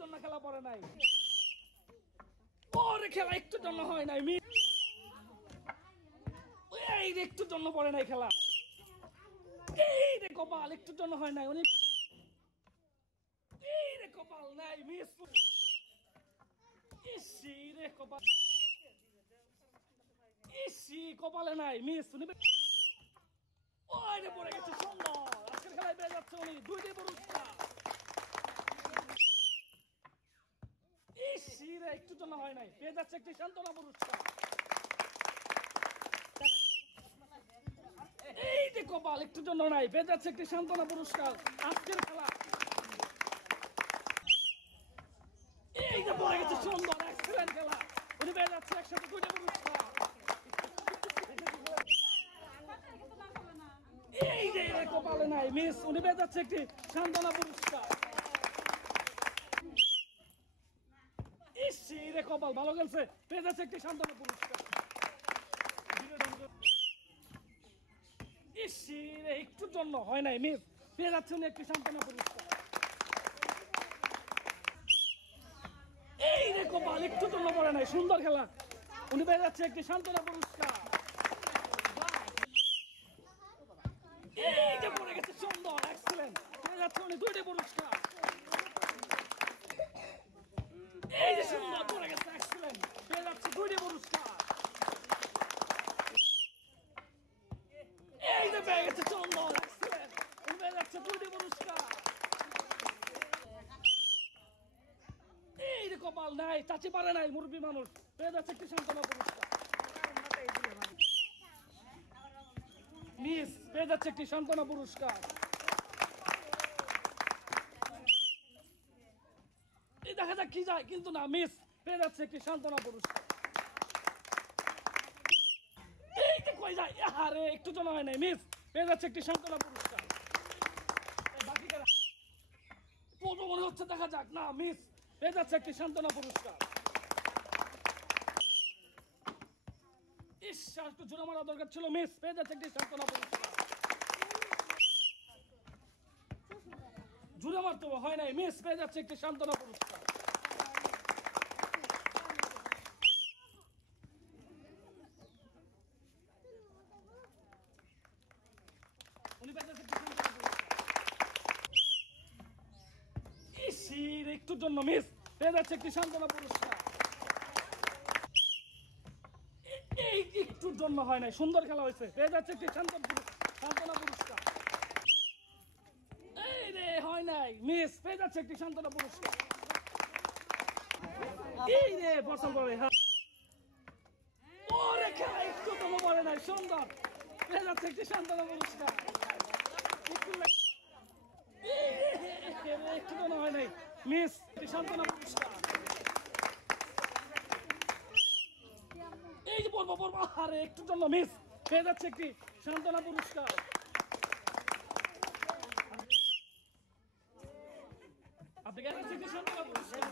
জন্য খেলা পড়ে নাই। ওরে খেলা একটুর জন্য হয় নাই মিস। এই রে একটুর জন্য পড়ে নাই খেলা। এই রে কপাল একটুর জন্য হয় নাই। উনি এই রে কপাল নাই মিস। ইসি রে কপাল, ইসি কপালে নাই মিস। উনি ওই রে পড়ে গেছে। সুন্দর, আজকের খেলায় পেয়ে যাচ্ছে উনি 2টি পুরস্কার। ইসি রে একটুর জন্য হয় নাই, পেয়ে যাচ্ছে একটি সান্ত্বনা পুরস্কার। এই যে কপাল একটুর জন্য নাই, পেয়ে যাচ্ছে একটি সান্ত্বনা পুরস্কার। আজকের খেলা এই যে পড়ে গেছে। সুন্দর, এক্সিলেন্ট খেলা। উনি পেয়ে যাচ্ছে একসাথে 2টি পুরস্কার। এই যে কপালে নাই মিস। উনি পেয়ে যাচ্ছে একটি সান্ত্বনা পুরস্কার। ইসি রে কপাল, ভালো খেলছে, পেয়ে যাচ্ছে একটি সান্ত্বনা পুরস্কার। ইসি রে একটুর জন্য হয় নাই মিস, পেয়ে যাচ্ছে উনি একটি সান্ত্বনা পুরস্কার। এই রে কপাল একটুর জন্য পড়ে নাই, সুন্দর খেলা, উনি পেয়ে যাচ্ছে একটি সান্ত্বনা পুরস্কার। এই যে পড়ে গেছে। সুন্দর, এক্সিলেন্ট, পেয়ে যাচ্ছে উনি 2টি পুরস্কার। এই যে সুন্দর পড়ে গেছে, এক্সিলেন্ট, পেয়ে যাচ্ছে 2টি পুরস্কার। এই যে পেয়ে গেছে। সুন্দর, এক্সিলেন্ট, উনি পেয়ে যাচ্ছে 2টি পুরস্কার। এই যে কপাল নাই, চাচি পারে নাই, মুরব্বী মানুষ, পেয়ে যাচ্ছে একটি সান্ত্বনা পুরস্কার। মিস পেয়ে যাচ্ছে একটি সান্ত্বনা পুরস্কার। এই দেখা যাক কি যায়, কিন্তু না, মিস পেয়ে যাচ্ছে একটি সান্ত্বনা পুরস্কার। এই যে কই যায়, আরে একটু জন্য হয় নাই, মিস পেয়ে যাচ্ছে একটি সান্ত্বনা পুরস্কার। বাকি পূর্ব মনে হচ্ছে, দেখা যাক, না, মিস পেয়ে যাচ্ছে একটি সান্ত্বনা পুরস্কার। ইস, একটু জোরে মারা দরকার ছিল, মিস পেয়ে যাচ্ছে একটি সান্ত্বনা পুরস্কার। জোরে মারতে হয় নাই, মিস পেয়ে যাচ্ছে একটি সান্ত্বনা পুরস্কার। উনি পেয়ে যাচ্ছে একটি সান্ত্বনা পুরস্কার। ইসির একটুর জন্য মিস পেয়ে যাচ্ছে একটি সান্ত্বনা পুরস্কার। এই একটুর জন্য হয় নাই, সুন্দর খেলা হয়েছে, পেয়ে যাচ্ছে একটি সান্ত্বনা পুরস্কার। এই রে হয় নাই, মিস পেয়ে যাচ্ছে একটি সান্ত্বনা পুরস্কার। এই রে পছন্দ করে, হ্যাঁ, ওরে খেলা একটু জন্য পড়ে নাই, সুন্দর, পেয়ে যাচ্ছে একটি সান্ত্বনা পুরস্কার। একটু জন্য হয় নাই, মিস একটি সান্ত্বনা পুরস্কার। এই যে পড়বো পড়বো, আরে একটু জন্য মিস পেয়ে যাচ্ছে একটি সান্ত্বনা পুরস্কার। আপনি কেন একটি সান্ত্বনা পুরস্কার।